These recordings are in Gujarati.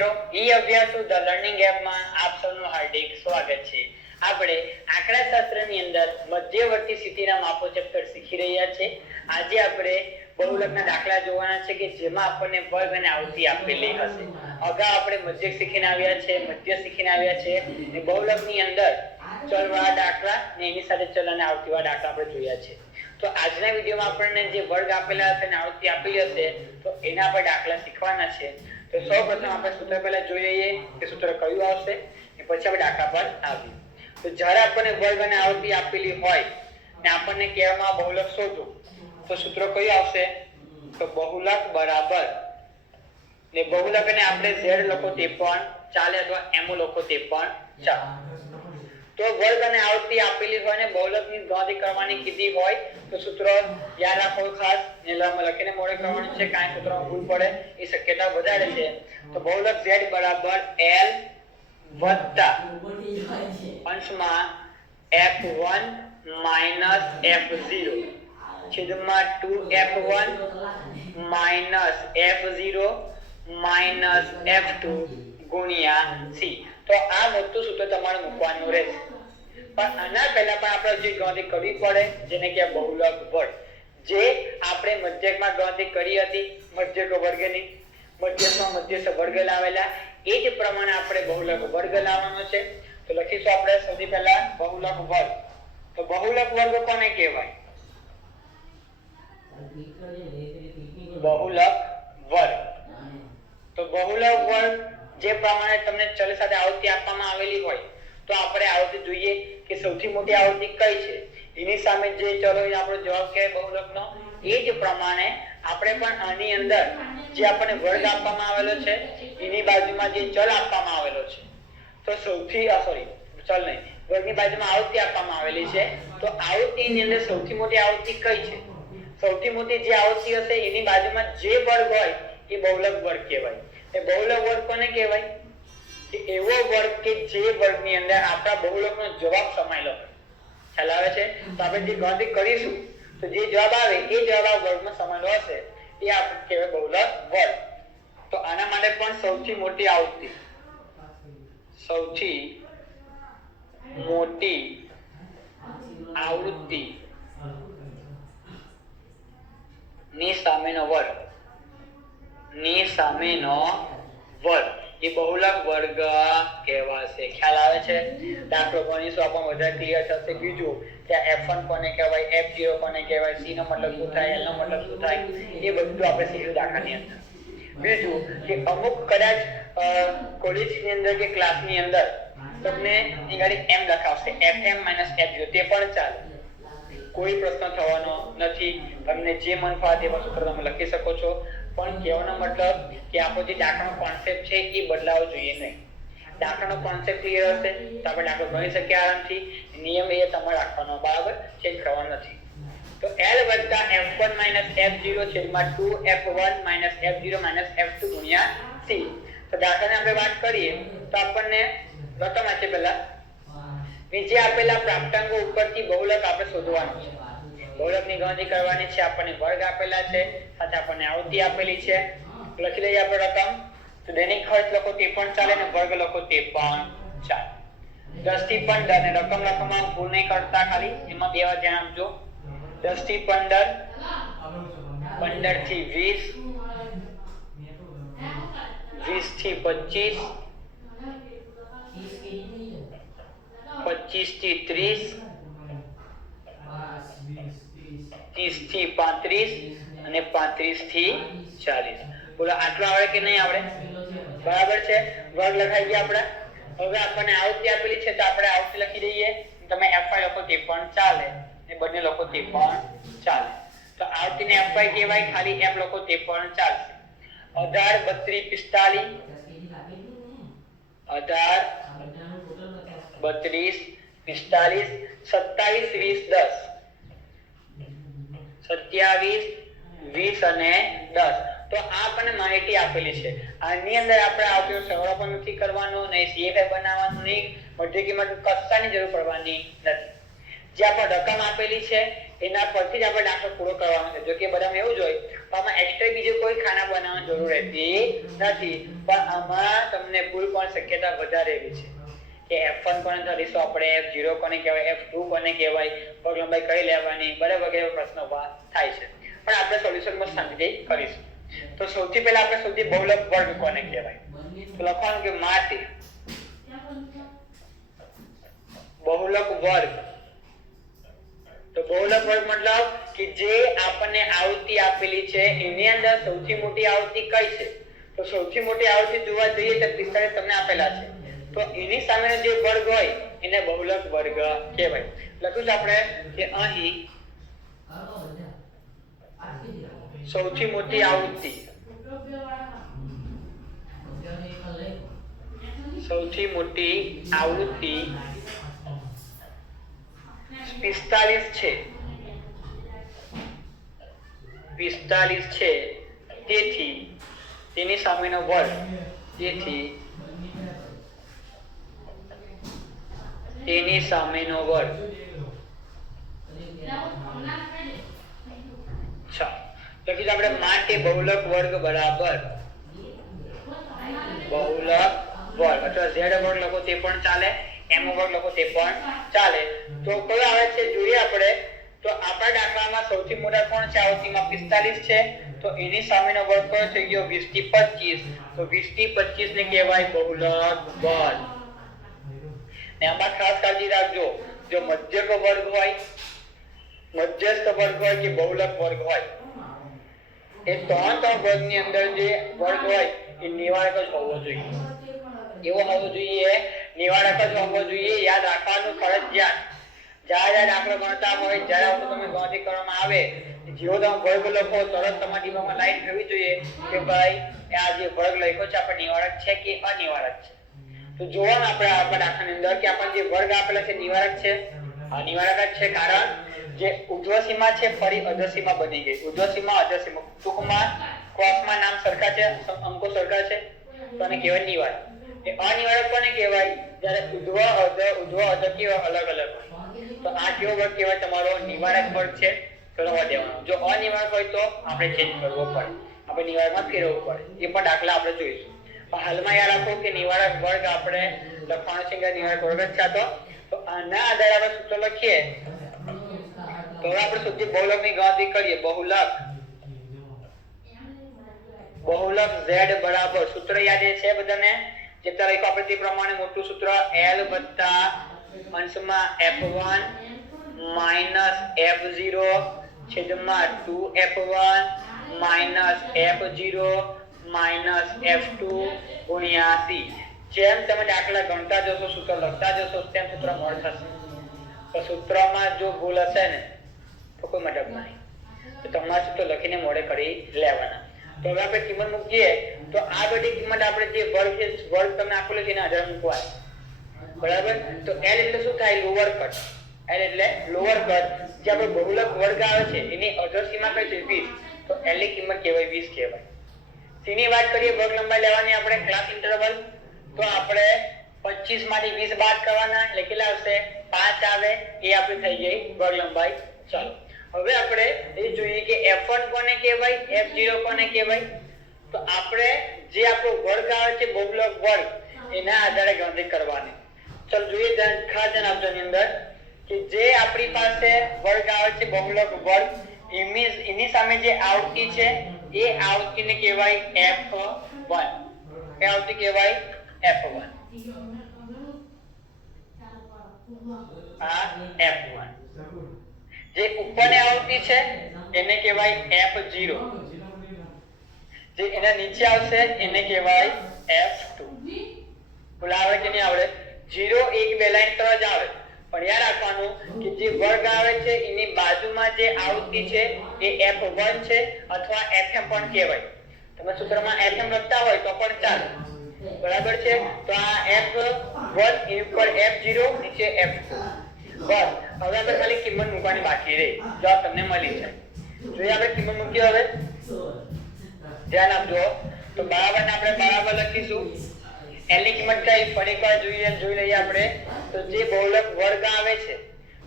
અભ્યાસુ ધ લર્નિંગ એપમાં આપ સૌનું હાર્દિક સ્વાગત છે। આપણે આંકડાશાસ્ત્રની અંદર મધ્યવર્તી સ્થિતિના માપો ચેપ્ટર શીખી રહ્યા છે। આજે આપણે બહુલકના દાખલા જોવાના છે કે જેમાં આપણને વર્ગ અને આવૃત્તિ આપેલી હશે। અગાઉ આપણે મધ્યક શીખીને આવ્યા છે, મધ્ય શીખીને આવ્યા છે અને બહુલકની અંદર ચલવાળા દાખલા અને એની સાથે ચલ અને આવૃત્તિવાળા દાખલા આપણે જોયા છે। તો આજના વિડીયોમાં આપણને જે વર્ગ આપેલા હશે અને આવૃત્તિ આપેલી હશે તો એના પર દાખલા શીખવાના છે। તો સૌપ્રથમ આપણે સૂત્ર પહેલા જોઈ લઈએ કે સૂત્ર કયું આવશે અને પછી આપણે દાખલા પર આવીએ। તો જ્યારે આપણને વર્ગ અને આવૃત્તિ આપેલી હોય ને આપણને કહેવામાં બહુલક શોધો તો સૂત્ર કયું આવશે? તો બહુલક બરાબર ને બહુલક અને આપણે z લખો તે પણ ચાલે અથવા m લખો તે પણ ચાલે। તો વર્ગ અને આવૃત્તિ આપેલી હોય ને બહુલકની ગણતરી કરવાની કીધી હોય તો સૂત્ર યાદ રાખો ખાસ ને લખીને મોડે કરવાનું છે, કાંઈ સૂત્રમાં ભૂલ પડે એ શક્યતા વધારે છે। તો બહુલક z બરાબર l વત્તા અંશમાં f1 માઈનસ f0 છેદમાં 2f1 minus f0 minus f2 ગુણ્યા c। તો આ મોટું સૂત્ર તમારે મૂકવાનું રહેશે, પણ આના પહેલા પણ આપણે જે ગણતરી કરવી પડે જેને કે બહુલક વર્ગ, જે આપણે મધ્યકમાં ગણતરી કરી હતી મધ્યક વર્ગની, મધ્યકમાં મધ્યસ્થ વર્ગ લાવેલા એ જ પ્રમાણે આપણે બહુલક વર્ગ લાવવાનો છે। તો લખીશું આપણે સૌથી પહેલા બહુલક વર્ગ। તો બહુલક વર્ગ કોને કહેવાય? બહુલક વર્ગ તો બહુલક વર્ગ જે પ્રમાણે તમને ચલ સાથે આવૃત્તિ આપવામાં આવેલી હોય તો આપણે આવૃત્તિ જોઈએ કે સૌથી મોટી આવૃત્તિ કઈ છે, એની સામે જે ચલો હોય આપણો જવાબ કહેવાય બહુલકનો। એ જ પ્રમાણે આપણે પણ આની અંદર જે આપણને વર્ગ આપવામાં આવેલો છે એની બાજુમાં જે ચલ આપવામાં આવેલો છે તો સૌથી ચલ નહીં વર્ગની બાજુમાં આવૃત્તિ આપવામાં આવેલી છે તો આવૃત્તિની અંદર સૌથી મોટી આવૃત્તિ કઈ છે? સૌથી મોટી જે આવૃત્તિ હશે એની બાજુમાં જે વર્ગ હોય એ બહુલક વર્ગ કહેવાય। એ બહુલક વર્ગ કોને કહેવાય? કે એવો વર્ગ કે જે વર્ગની અંદર આપણા બહુલકનો જવાબ સમાયેલો હોય। ખ્યાલ આવે છે? તો આપણે જે ગણતરી કરીશું તો જે જવાબ આવે એ જવાબ આ વર્ગમાં સમાયેલો હશે એ આપણે કહેવાય બહુલક વર્ગ। તો આના માટે પણ સૌથી મોટી આવૃત્તિ ની સામેનો વર્ગ એ બહુલક વર્ગ કહેવાશે। ખ્યાલ આવે છે? દાખલો ગણીશું આપણને વધારે ક્લિયર થશે। બીજું કે f1 કોને કહેવાય, f0 કોને કહેવાય, c નો મતલબ શું થાય, l નો મતલબ શું થાય એ બધું આપણે શીખીશું દાખલાની અંદર। બીજું કે અમુક કદાચ કોલેજની અંદર કે ક્લાસની અંદર તમને નિગાડી m લખાવશે fm f0 તે પણ ચાલે, કોઈ પ્રશ્ન થવાનો નથી। તમને જે મન ફાવે તે સૂત્ર તમે લખી શકો છો, પણ કહેવાનો મતલબ કે આપણો જે દાખલાનો કોન્સેપ્ટ છે એ બદલાવો જોઈએ નહીં। દાખલાનો કોન્સેપ્ટ ક્લિયર હશે તો આપણે દાખલો ગણી શકીએ આરામથી, નિયમ એ તમારે રાખવાનો, બરાબર, ચેન્જ કરવાનો નથી। તો l વત્તા f1 f0 છેદમાં 2f1 f0 f2 ગુણ્યા c। તો દાખલાની આપણે વાત કરીએ તો આપણને રકમ આપે પહેલા નીચે આપેલા પ્રાપ્તાંકો ઉપરથી બહુલક આપણે શોધવાનું છે। બહુલકની ગણતરી કરવાની છે, આપણને વર્ગ આપેલા છે, સાથે આપણને આવૃત્તિ આપેલી છે। લખી લઈએ આપણે રકમ। તો દૈનિક ખર્ચ લખો તે પણ ચાલે અને વર્ગ લખો તે પણ ચાલે। 10 થી 15 ને રકમ લખવામાં ભૂલ નહીં કરતા, ખાલી એમાં બે વાર ધ્યાન આપજો। 10 થી 15, 15 થી 20, 20 થી 25, 25 થી 30, 30 થી 35 અને 35 થી 40। બોલો આટલું આવડે કે નહીં આવડે? બરાબર છે, વર્ગ લખાઈ ગયા આપણે। હવે આપણને આવૃત્તિ આપેલી છે તો આપણે આવૃત્તિ લખી દઈએ, તમે fy લખો તે પણ ચાલે ને બંને લખો તે પણ ચાલે। તો આવૃત્તિને fy કહેવાય, ખાલી f લખો તે પણ ચાલશે। 18 32 45, 18 32 45, 27 20 અને 10। તો આ આપણને માહિતી આપેલી છે। આની અંદર આપણે આવતો સરવાળો પણ નથી કરવાનો, નહીં CFA બનાવવાનું, નહીં મધ્ય કિંમત કશાની જરૂર પડવાની નથી। જે આપણે રકમ આપેલી છે એના પરથી જ આપણે દાખલો પૂરો કરવાનો છે. જો કે બધામાં એવું જ હોય તો આમાં એક્સ્ટ્રા બીજું કોઈ ખાના બનાવવાની જરૂર રહેતી નથી, પણ આમાં તમને ભૂલ પણ શક્યતા વધારે એવી છે કે f1 કોને ધરીશું આપણે, f0 કોને કહેવાય, f2 કોને કહેવાય, વર્ગ લંબાઈ કઈ લેવાની, બરાબર વગેરે પ્રશ્ન ઉભા થાય છે. પણ આપણે સોલ્યુશનમાં શાંતિથી કરીશું. તો સૌથી પહેલા આપણે શોધીએ બહુલક વર્ગ કોને કહેવાય. તો લખવાનું કે માટે બહુલક વર્ગ. તો બહુલક વર્ગ મતલબ કે જે આપણને આવૃત્તિ આપેલી છે એની અંદર સૌથી મોટી આવૃત્તિ કઈ છે. તો સૌથી મોટી આવૃત્તિ જોવા જઈએ તો 45 તમને આપેલા છે, તો એની સામેનો જે વર્ગ હોય એને બહુલક વર્ગ કહેવાય. લખ્યું છે આપણે કે અહીં સૌથી મોટી આવૃત્તિ, સૌથી મોટી આવૃત્તિ 45 છે, 45 છે. તેથી તેની સામેનો વર્ગ, તેથી તેની સામેનો વર્ગ. લખી આપણે માટે બહુલક વર્ગ બરાબર બહુલક વર્ગ, અથવા z વર્ગ લખો તે પણ ચાલે, m વર્ગ લખો તે પણ ચાલે. તો કયો આવે છે જોઈએ આપણે. તો આપણા દાખલામાં સૌથી મોટા કોણ છે આવૃત્તિમાં 45 છે, તો એની સામેનો વર્ગ કયો થઈ ગયો 20 થી 25. તો 20 થી 25 ને કહેવાય બહુલક વર્ગ. ને આમાં ખાસ કાળજી રાખજો, જો મધ્યક વર્ગ હોય, મધ્યસ્થ વર્ગ હોય કે બહુલક વર્ગ હોય, એ ત્રણ વર્ગની અંદર જે વર્ગ હોય એ નિવારક જ હોવો જોઈએ. એવો હોવો જોઈએ, નિવારક જ હોવો જોઈએ. યાદ રાખવાનું ફરજિયાત. જ્યારે દાખલો ગણતા હોય, જ્યારે તમે ગણતરી કરવામાં આવે, જેવો તમે વર્ગ લખો તરત તમારા દિમાગમાં લાઈન થવી જોઈએ કે ભાઈ આ જે વર્ગ લખ્યો છે આપણે નિવારક છે કે અનિવારક છે. તો જોવાનું આપણે આપણા દાખલાની અંદર કે આપણને જે વર્ગ આપેલા છે નિવારક છે, અનિવારક જ છે. કારણ જે ઉર્ધ્વ સીમા છે ફરી અધર સીમા બની ગઈ. ઉર્ધ્વ સીમા અધર સીમા ટૂંકમાં ક્રોસમાં નામ સરખા છે, અંકો સરખા છે, તો આને કહેવાય નિવારક. એ અનિવારક કોને કહેવાય? જ્યારે ઉર્ધ્વ અધર કેવા અલગ અલગ હોય. તો આ કેવો વર્ગ કહેવાય? તમારો નિવારક વર્ગ છે. તો રવા દેવાનો. જો અનિવારક હોય તો આપણે ચેન્જ કરવો પડે, આપણે નિવારકમાં ફેરવવું પડે. એ પણ દાખલા આપણે જોઈશું. પણ હાલમાં યાદ રાખો કે નિવારક વર્ગ આપણે લખવાનો છે કે નિવારક વર્ગ જ છે. તો આના આધારે આપણે સૂત્ર લખીએ. તો હવે આપણે સુધી બહુલકની ગણતરી કરીએ. બહુલક z બરાબર, સૂત્ર યાદ છે બધાને? જે લખ્યું આપણે તે પ્રમાણે મોટું સૂત્ર l વત્તા અંશમાં f1 માઈનસ f0 છેદમાં 2f1 minus f0 minus f2 ગુણ્યા c. જેમ તમે દાખલા ગણતા જશો, સૂત્ર લખતા જશો, તેમ સૂત્ર મળે થશે. તો સૂત્રમાં જો ભૂલ હશે ને તો કોઈ મતલબ નહીં. તો તમારે સૂત્ર લખીને મોડે કરી લેવાના. તો હવે આપણે કિંમત મૂકીએ. તો આ બધી કિંમત આપણે જે વર્ગ છે, વર્ગ તમને આપેલો છે એના આધારે મૂકવાય. બરાબર? તો l એટલે શું થાય? Lower cut. l એટલે લોઅર કટ. જે આપણો બહુલક વર્ગ આવે છે એની અધર સીમા કઈ છે? 20. તો l ની કિંમત કહેવાય 20 કહેવાય. c ની વાત કરીએ, વર્ગ લંબાઈ લેવાની આપણે ક્લાસ ઇન્ટરવલ. તો આપણે 25 માંથી 20 બાદ કરવાના, એટલે કેટલા આવશે? 5 આવે. એ આપણી થઈ ગઈ વર્ગ લંબાઈ. ચાલો હવે આપણે એ જોઈએ કે f1 કોને કહેવાય, f0 કોને કહેવાય. તો આપણે જે આપણો વર્ગ આવે છે બહુલક વર્ગ, એના આધારે ગણતરી કરવાની. ચાલો જોઈએ, ખાસ ધ્યાન આપજો ની અંદર કે જે આપણી પાસે વર્ગ આવે છે બહુલક વર્ગ, એની સામે જે આવૃત્તિ છે એ આવૃત્તિને કહેવાય f1. એ આવૃત્તિ કહેવાય f1. આ f1. જે ઉપરની આવૃત્તિ છે એને કહેવાય f0. જે એના નીચે આવશે એને કહેવાય f2. બોલ આવડે કે નહીં આવડે? 0 1 2 લાઈન પર જ આવે. પણ યાદ રાખવાનું કે જે વર્ગ આવે છે એની બાજુમાં જે આવૃત્તિ છે એ f1 છે અથવા fm પણ કહેવાય. તમે સૂત્રમાં fm લખતા હોય તો પણ ચાલે. બરાબર છે? તો આ f1 ઉપર f0 નીચે f2. બસ હવે આપણે ખાલી કિંમત મૂકવાની બાકી રહી. જવાબ તમને મળી જાય. જોઈએ આપણે કિંમત મૂકીએ. હવે ધ્યાન આપજો. તો બરાબર ને આપણે બરાબર લખીશું. l ની કિંમત કઈ ફરી એકવાર જોઈ લઈએ આપણે. તો જે બહુલક વર્ગ આવે છે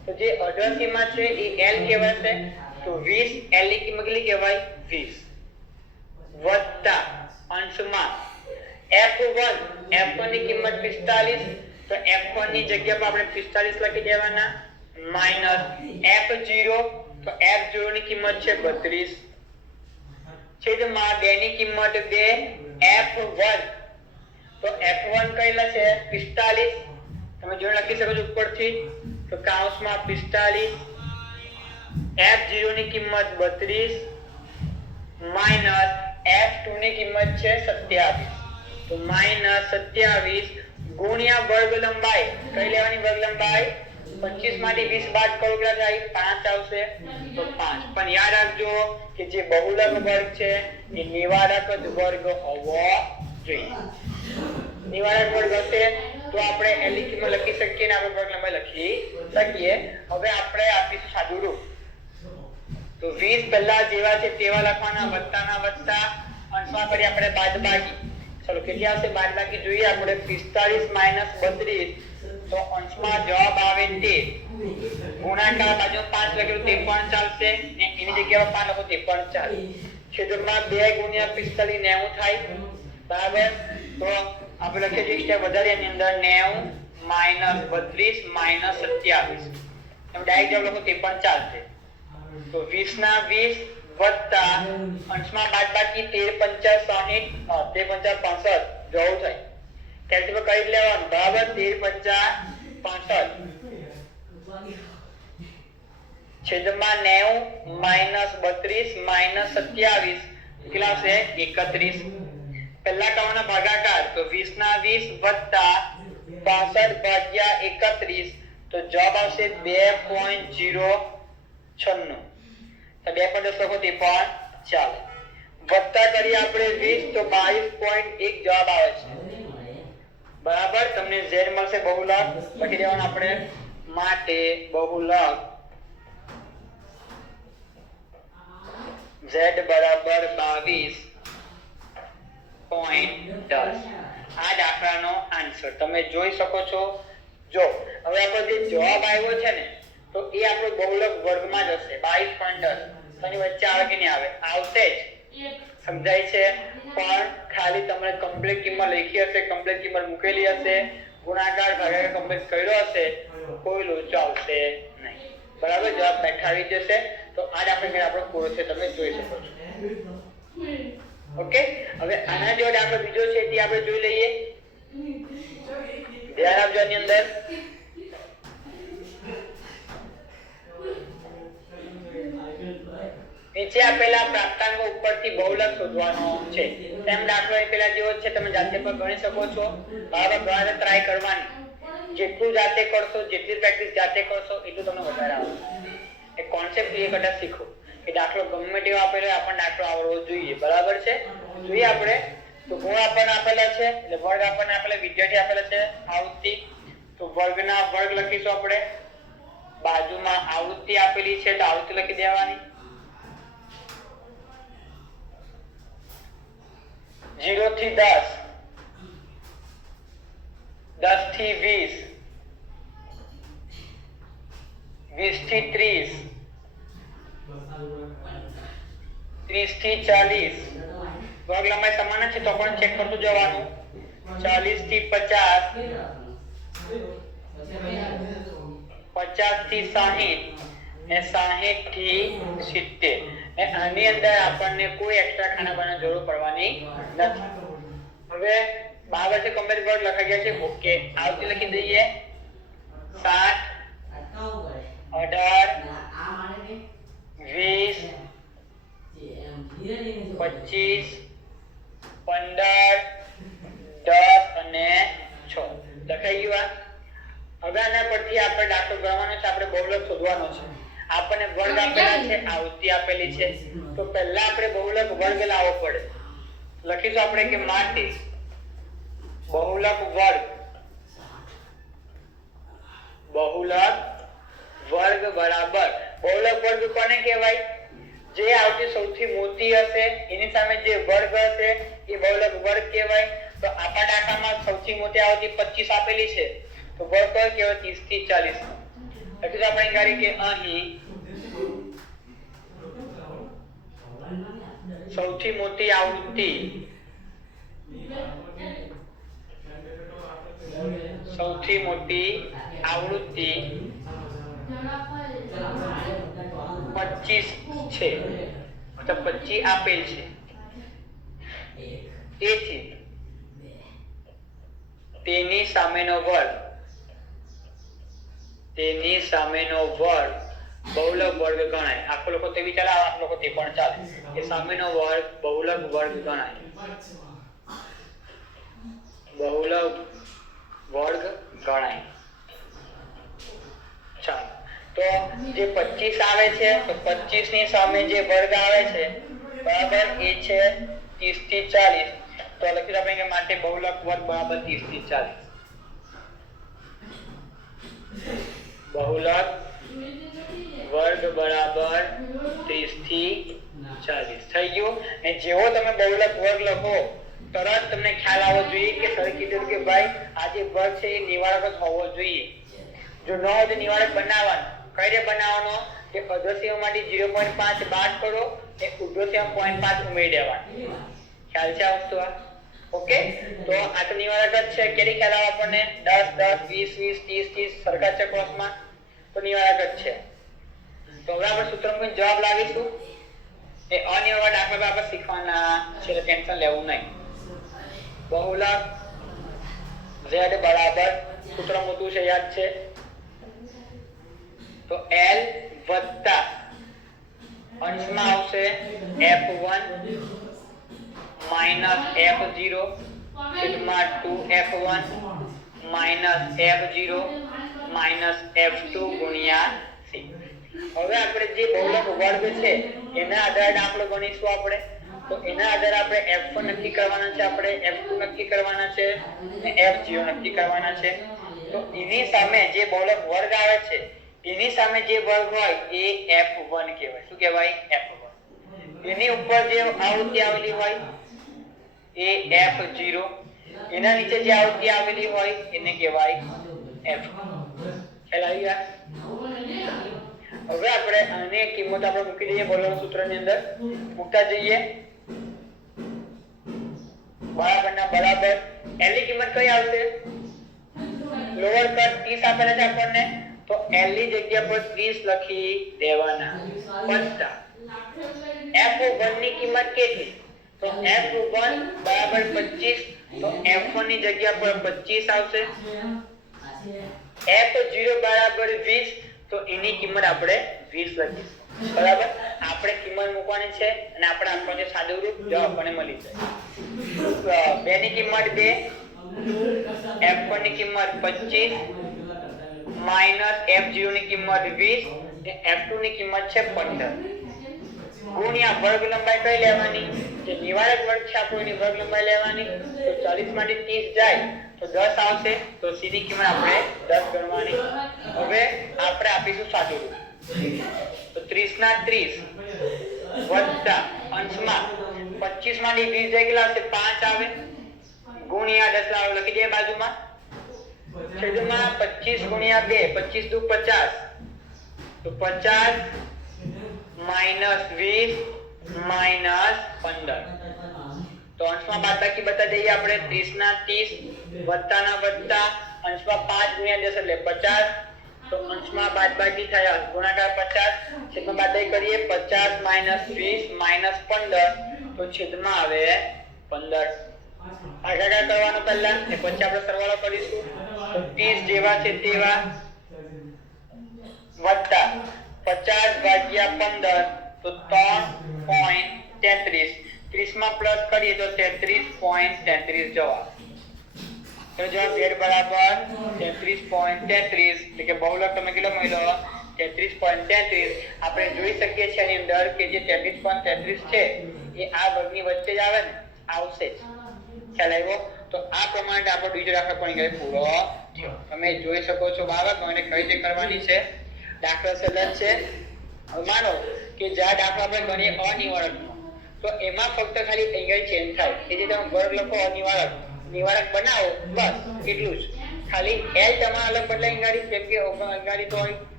તો જે અઢળ સીમા છે એ L કહેવાશે, તો 20 L ની કિંમત કેટલી કહેવાય 20 વત્તા અંશમાં F1 ની કિંમત 45, તો F1 ની જગ્યા પર આપણે 45 લખી દેવાના માઈનસ F0, તો F0 ની કિંમત છે 32 છેદમાં 2 ની કિંમત 2 F1, તો F1 કઈલા છે 45, તમે જોઈ લખી શકો છો ઉપરથી, તો કૌંસમાં 45 F0 ની કિંમત 32 માઈનસ F2 ની કિંમત છે 27, તો માઈનસ 27 ગુણ્યા વર્ગ લંબાઈ, કઈ લેવાની વર્ગ લંબાઈ 25 માંથી 20 બાદ કરો કેટલા થાય 5 આવશે, તો 5. પણ યાદ રાખજો કે જે બહુલક વર્ગ છે એ નિવારક જ વર્ગ હોવો જોઈએ. નિવારક વર્ગ હશે તો આપણે L ની કિંમત લખી શકીએ ને આપણે વર્ગ લંબાઈ લખી શકીએ. હવે આપણે આપીશું સાદું રૂપ, તો 20 પહેલા જેવા છે તેવા લખવાના, વત્તાના વત્તા, અંશમાં કરી આપણે બાદબાકી. ચલો કેટલી આવશે બાદબાકી જોઈએ આપણે 45 - 32, તો અંશમાં જવાબ આવે 13, ગુણાકાર બાજુ 5 લખ્યું તે પણ ચાલશે ને એની જગ્યાએ 5 લખો તે પણ ચાલે, છેદમાં 2 ગુણ્યા 45 90 થાય, બરાબર. તો આપણે લખીએ છીએ સ્ટેપ વધારે એની અંદર 90 - 32 - 27, તમે ડાયરેક્ટ જવાબ લખો તે પણ ચાલશે. તો 20 ના 20 વત્તા અંશમાં બાદબાકી 13 × 5 = 13 × 5 = 65 જવાબ થાય, કેલ્ક્યુલેટર કરી લેવાનું, બરાબર. 13 × 5 = છેદમાં 90 - 32 - 27 કેટલા આવશે 31. પહેલા કાઉના ભાગાકાર, તો 20 ના 20 વત્તા 65 ભાગ્યા 31, તો જવાબ આવશે 2.096, તો 2.10 લખો તે પણ ચાલે. વત્તા કરીએ આપણે 20, તો 22.1 જવાબ આવે છે, બરાબર. તમને z મળશે બહુલક, લખી દેવાનું આપણે, માટે બહુલક z બરાબર 22.10. આ દાખલાનો આન્સર તમે જોઈ શકો છો. જો હવે આપણો જે જવાબ આવ્યો છે ને, તો એ આપણો બહુલક વર્ગમાં જ હશે 22.10. એની વચ્ચે આવે કે નહીં આવે? આવશે જ, સમજાય છે. પણ ખાલી તમને કમ્પ્લીટ કિંમત લખી હશે, કમ્પ્લીટ કિંમત મૂકેલી હશે, ગુણાકાર ભાગાકાર કમ્પ્લીટ કર્યો હશે, કોઈ લોચો આવશે નહીં, બરાબર. જવાબ બેઠાવી જશે. તો આ દાખલો આપણો પૂરો છે, તમે જોઈ શકો છો. ઓકે, હવે આના જેવો દાખલો બીજો છે તે આપણે જોઈ લઈએ. ધ્યાન આપજો આની અંદર. નીચે આપેલા પ્રાપ્તાંકો ઉપરથી બહુલક શોધવાનો છે. તેમ દાખલો એ પેલા જેવો છે, તમે જાતે પણ ગણી શકો છો. બરાબર, ઘણા ટ્રાય કરવાની, જેટલું જાતે કરશો, જેટલી પ્રેક્ટિસ જાતે કરશો એટલું તમને વધારે આવશે. એક કોન્સેપ્ટ ક્લિયર કરતા શીખો કે દાખલો ગમે તેવો આપેલો આપણને દાખલો આવડવો જોઈએ, બરાબર છે. જોઈએ આપણે, તો ગુણ આપણને આપેલા છે, એટલે વર્ગ આપણને આપેલા, વિદ્યાર્થી આપેલા છે, આવૃત્તિ, તો વર્ગના વર્ગ લખીશું આપણે. બાજુમાં આવૃત્તિ આપેલી છે, તો આવૃત્તિ લખી દેવાની. 0 થી 10, 10 થી 20, 20 થી 30, 30 થી 40, વર્ગ લંબાઈ સમાન છે તો પણ ચેક કરતું જવાનું. 40 થી 50, 50 થી 60 ને 60 થી 70. આની અંદર આપણને કોઈ એક્સ્ટ્રા ખાના બનાવવાની જરૂર પડવાની નથી. હવે 12 છે કમ્પ્લીટ વર્ડ લખાઈ ગયા છે. ઓકે, આવતી લખી દઈએ. 7, 18, 20, 25, 15, 10 અને 6 લખાઈ ગયું. હવે આના પરથી આપણે દાખલો ગણવાનો છે, આપણે બહુલક શોધવાનો છે. આપણને વર્ગ આપેલા છે, આવૃત્તિ આપેલી છે, તો પહેલા આપણે બહુલક વર્ગ લાવવો પડે. લખીશું આપણે કે માટે બહુલક વર્ગ, બહુલક વર્ગ બરાબર, બહુલક વર્ગ કોને કહેવાય? જે આવૃત્તિ સૌથી મોટી હશે એની સામે જે વર્ગ હશે એ બહુલક વર્ગ કહેવાય. તો આપણા દાખલામાં સૌથી મોટી આવૃત્તિ 25 આપેલી છે, તો વર્ગ કયો કહેવાય? 30 થી 40. એટલે આપણે ગાડી કે અહીં સૌથી મોટી આવૃત્તિ સૌથી મોટી આવૃત્તિ 25 છે, મતલબ 25 આપેલ છે. તેથી તેની સામેનો વર્ગ બહુલક વર્ગ ગણાય. આખો લોકો તે બી ચાલે, આખો લોકો તે પણ ચાલે કે સામેનો વર્ગ બહુલક વર્ગ ગણાય. બહુલક વર્ગ ગણાય. ચાલો, તો જે 25 આવે છે તો 25 ની સામે જે વર્ગ આવે છે બરાબર એ છે 30 થી 40. તો લખી આપણે કે માટે બહુલક વર્ગ બરાબર 30 થી 40. બહુલક વર્ગ બરાબર 30 થી 40 થઈ ગયું. ને જેવો તમે બહુલક વર્ગ લખો તરત તમને ખ્યાલ આવવો જોઈએ કે સર કીધું કે ભાઈ આ જે વર્ગ છે એ નિવારક જ હોવો જોઈએ. જો ન હોય તો નિવારક બનાવવાનો. કઈ રીતે બનાવવાનો કે અધોસીમામાંથી 0.5 બાદ કરો ને ઉર્ધ્વસીમા 0.5 ઉમેરી દેવાનો. ખ્યાલ છે આ વસ્તુ? ઓકે, તો આ તો નિવારક જ છે. કેરી ખ્યાલ આવે આપણને 10 10 20 20 30 30 સરખા છે ક્રોસમાં, તો નિવારક જ છે. તો હવે આપણે સૂત્ર મૂકીને જવાબ લાવીશું. એ અનિવાર્ય દાખલા આપણે શીખવાના છે, એટલે ટેન્શન લેવું નહીં. બહુલક z બરાબર સૂત્ર મૂકવું છે, યાદ છે? તો l વત્તા અંશમાં આવશે f1 માઈનસ f0 છેદમાં 2f1 minus f0 minus f2 ગુણ્યા c. હવે આપણે જે બહુલક વર્ગ છે એના આધારે દાખલો ગણીશું આપણે. તો એના આધારે આપણે f1 નક્કી કરવાના છે, આપણે f2 નક્કી કરવાના છે અને f0 નક્કી કરવાના છે. તો એની સામે જે બહુલક વર્ગ આવે છે એની સામે જે વર્ગ હોય એ f1 કહેવાય. શું કહેવાય? f1. એની ઉપર જે આવૃત્તિ આવેલી હોય એ f0. એના નીચે જે આવૃત્તિ આવેલી હોય એને કહેવાય f. ખ્યાલ આવી ગયા? હવે આપણે આને કિંમત આપણે મૂકી દઈએ બહુલક સૂત્રની અંદર. મૂકતા જઈએ. બરાબરના બરાબર l ની કિંમત કઈ આવશે? લોઅર કટ 30 આપેલા છે આપણને, તો l ની જગ્યા પર 30 લખી દેવાના. વત્તા f1 ની કિંમત કેટલી? તો f1 બરાબર 25, તો f1 ની જગ્યા પર 25 આવશે. f0 બરાબર 20, તો એની કિંમત આપણે 20 લખીશું. બરાબર, આપણે કિંમત મૂકવાની છે અને આપણે આપણને સાદું રૂપ જવાબ આપણને મળી જાય. 2 ની કિંમત 2, f1 ની કિંમત 25 માઈનસ f0 ની કિંમત 20 અને f2 ની કિંમત છે 15 ગુણ્યા વર્ગ લંબાઈ કઈ લેવાની? જે નિવારક વર્ગ છે આપણો એની વર્ગ લંબાઈ લેવાની. તો 40 માંથી 30 જાય તો 10 આવશે, તો c ની કિંમત આપણે 10 ગણવાની. હવે આપણે આપીશું સાદું રૂપ. તો 30 ના 30 વત્તા અંશમાં 25 માંથી 20 જાય કેટલા આવશે? 5 આવે ગુણ્યા 10 આવે લખી દે બાજુમાં. છેદમાં 25 ગુણ્યા 2, 25 દુ 50, તો 50 માઈનસ 20 માઈનસ 15. તો અંશમાં બાદબાકી બતા દઈએ આપણે. 30 ના 30 વત્તાના વત્તા અંશમાં 5 ગુણ્યા 10 એટલે 50, તો અંશમાં બાદબાકી થયા ગુણાકાર 50, છેદમાં બાદબાકી કરીએ 50 માઈનસ 20 માઈનસ 15, તો છેદમાં આવે 15. ભાગાકાર કરવાનો પહેલા ને પછી આપણે સરવાળો કરીશું. તો 30 જેવા છે તેવા વત્તા 50 ભાગ્યા 15, તો 3.33. 30 માં પ્લસ કરીએ તો 33.33 જવાબ. તો જવાબ z બરાબર 33.33, એટલે કે બહુલક તમે કેટલો મળ્યો? 33.33. આપણે જોઈ શકીએ છીએ આની અંદર કે જે 33.33 છે એ આ વર્ગની વચ્ચે જ આવે ને, આવશે જ. ખ્યાલ આવ્યો? તો આ પ્રમાણે આપણો બીજો દાખલો પણ પૂરો થયો. તમે જોઈ શકો છો બાળક મને કઈ રીતે કરવાની છે. દાખલા સરળ છે. હવે માનો કે જ્યાં દાખલા આપણે ગણીએ અનિવારકનો, તો એમાં ફક્ત ખાલી અહીંયા ચેન્જ થાય. કે જે તમે વર્ગ લખો અનિવારક, નિવારક બનાવો બસ એટલું જ. ખાલી l તમારા અલગ બદલાઈ ગાડી, કેમ કે અંગાડી તો હોય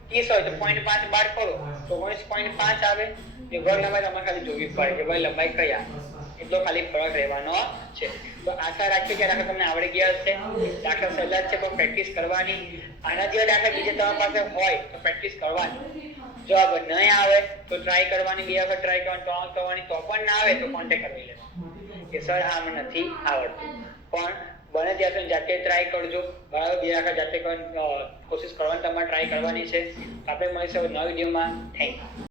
30 હોય તો 0.5 બાદ કરો તો 19.5 આવે. એ વર્ગ લંબાઈ તમારે ખાલી જોવી પડે કે ભાઈ લંબાઈ કઈ આવે, એટલો ખાલી ફરક રહેવાનો છે. તો આશા રાખીએ કે દાખલા તમને આવડી ગયા હશે. દાખલા સહેલા જ છે પણ પ્રેક્ટિસ કરવાની. આના જેવા દાખલા બીજે તમારી પાસે હોય તો પ્રેક્ટિસ કરવાની. જો આ નહીં આવે તો ટ્રાય કરવાની, 2 વખત ટ્રાય કરવાની, 3 વખત કરવાની. તો પણ ના આવે તો કોન્ટેક્ટ કરી લેવાનો કે સર આ મને નથી આવડતું. પણ બને ત્યાં સુધી જાતે ટ્રાય કરજો. બરાબર, 2 વખત જાતે કોશિશ કરવાની તમારે ટ્રાય કરવાની છે. આપણે મળીશું નવા વિડીયોમાં. Thank you.